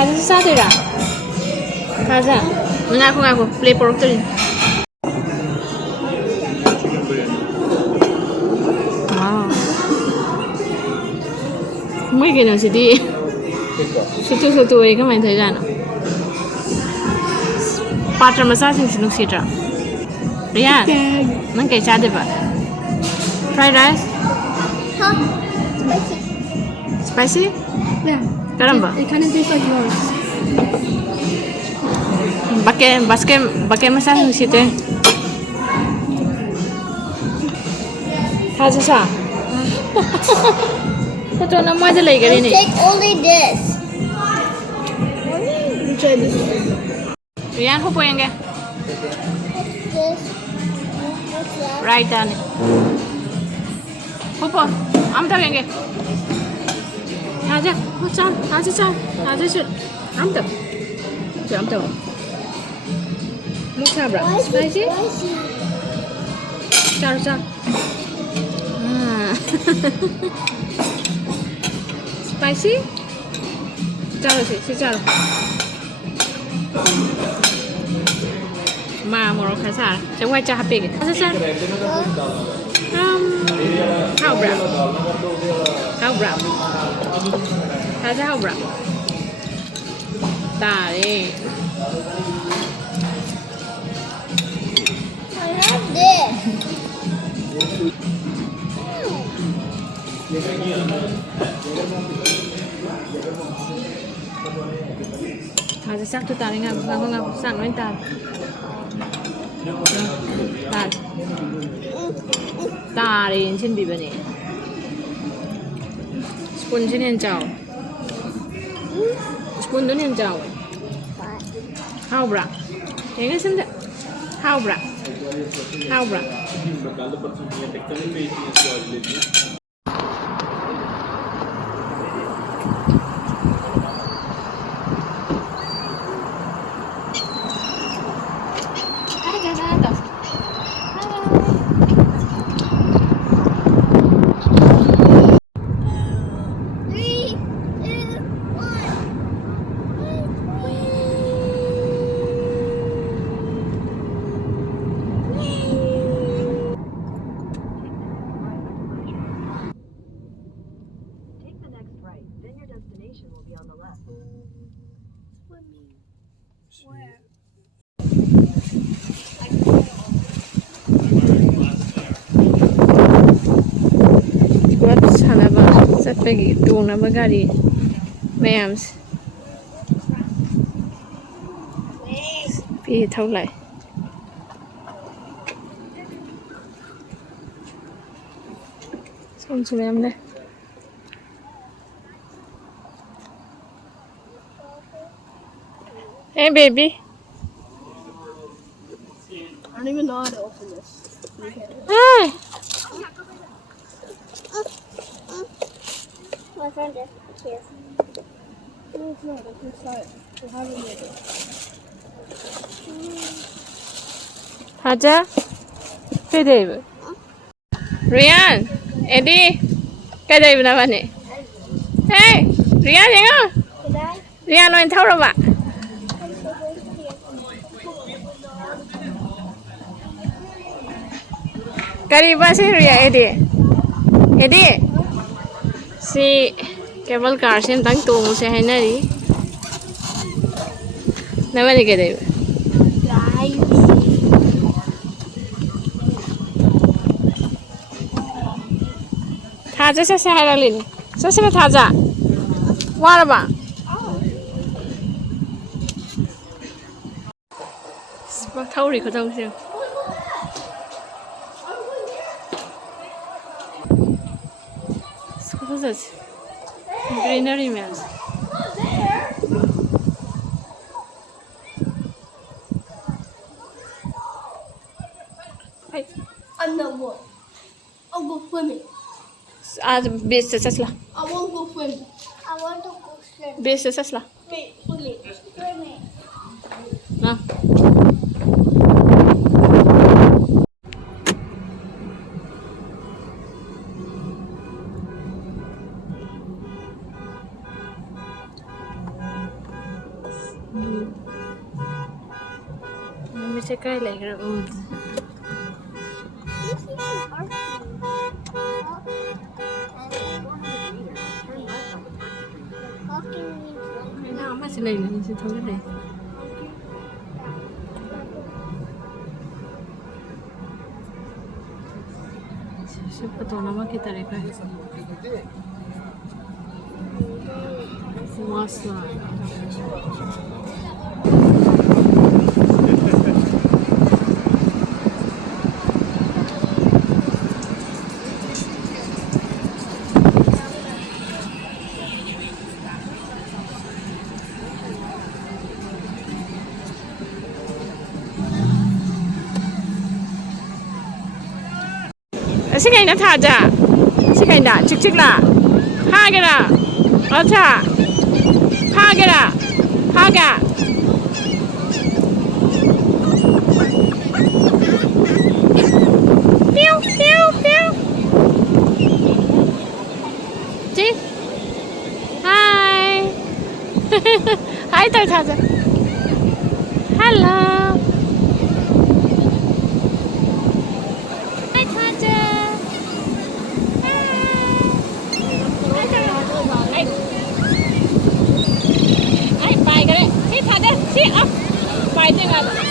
가자 싸들아. 가자. ngaku play pork tuh. Wow. Mấy cái nào sẽ đi. Satu ấy các mày thấy ra nào. Patra massage sih nuk sih Rian, nang kayak cade ba? Fried rice? Huh? Spicy? Yeah. Karamba? It kind of tastes like yours. Pakai massage nuk sih teh. Thasa sa? Kau nama aja lagi kali ni. Take only this. You try this. Rian, apa yang ke? This. What's that? Right down. Apa? Am tahu yang ke? Aja, aja sih. Am tahu. Am tahu. Mau sabra? Why is it Spicy? spicy? Car. Spicy? Caro sih caro. Mà một khá giả sẽ quay cho happy cái sao how brown khá giả how brown ta đi I love this. khá giả sắc tôi ta đi ngap sang với ta Tari xin bị bệnh spoon xin hen chào spoon đúng hen chào how bra cái xin thế how bra Buat sana ba sa pagi doon na bagari mayams pi thâu lại xong xuống em đây hey baby I don't even know how to open this. hey My friend is here. No, it's not. It's inside. We'll have it later. Haja hey Dave Rian Eddie cái Dave nào bạn này hey Rian gì không Rian nói thâu rồi bạn cái gì sih Rian Eddie si cable car sen tang tung se hai na ri na ba ni ke Dave Thaja sa hai lin sa se Thaja wa ba Spark thâu ri ko thâu se Squazzes greenery man Hey I'm not one. I'll go swimming. आज बेस ससला I won't go swimming. I want to go swimming. बेस ससला Wait, swimming. Swimming. ना จะใกล้ไหลกระอุ้ม ไม่น่ามาสิเลยนี่สิทำได้สิปตัวน้ำมันกี่ตาเลยค่ะว้าวสวยสิไงนะท่าจ้ะสิไงด่าชิกๆล่ะพากันล่ะเอาท่าพากันล่ะพากันปิ้วปิ้วปิ้วจี hi hi ตัวท่าจ้ะ hello fighting at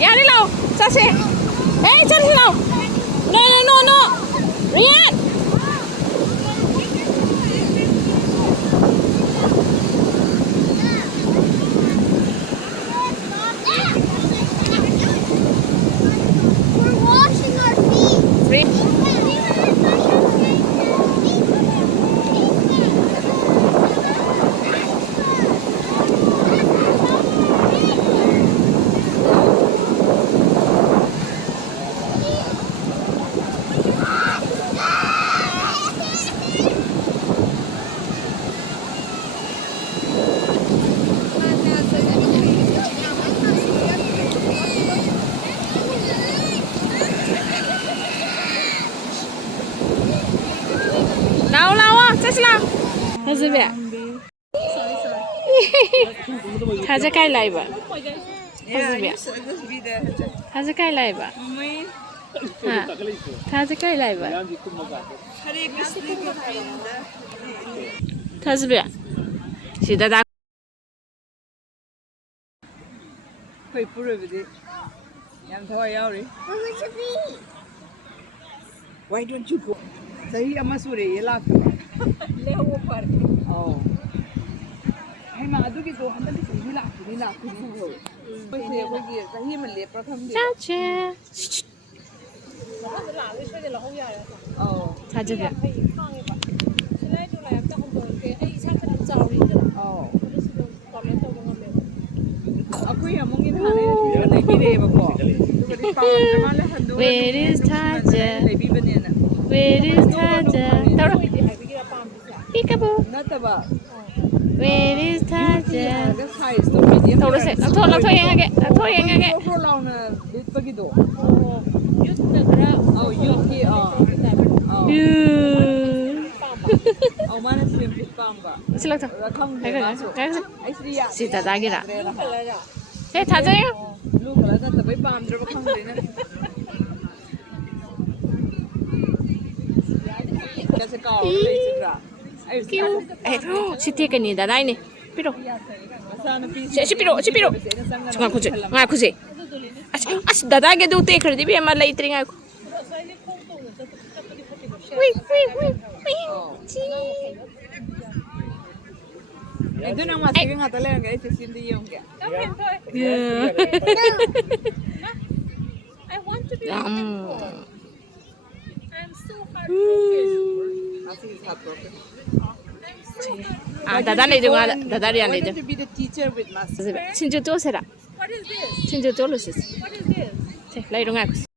Yeah, hello. Sasi. Hey, chan hello. No. Rian. We're washing our feet. How's it? How's it guy live? How's it guy live? How's it guy live? How's it? See that? Why don't you go? Sahi amasure yela. Leho par. Oh. Hey ma adu ki do handa ki la ku. Sahi ma le pratham. Ciao ciao. Oh. 찾으려. Oh. Ako yung mong inhanay na nagkire ba ko? Where is Taja? Where is Taja? Tara. Peekaboo. Nataba. Where is Taja? The size to medium. Tara se. Tara to yang age. To yang age. Ko lang na bit pagido. Oh, yuki oh. Oh, mana swim fit pamba. Sila to. Rakam de Kaga. maso. Kaga. Ai sriya. Sita dagira. Hey, Taja ya. Lu kala na tabay pam dra bakam de na. Kasi ka oi sidra. Ai Cute. Eh, si tia cái này đã đây nè. Piro. Masana pi. Si Piro, si Piro. Nga kuzi. Nga kuzi. As dada ke do te khar di bi ma lai tri nga ko. Ui, ui, ui. Itu nang masih nga tala nga ito sindi yung kya. Yeah. I want to be Um. I'm so heartbroken. Masih heartbroken. Ah, dada lai dunga, dada rian lai Why dung. don't you be the teacher with Mas? 친주 또 세라. What is this? 친주 또 루시스. What is this? 제 lai dunga ko.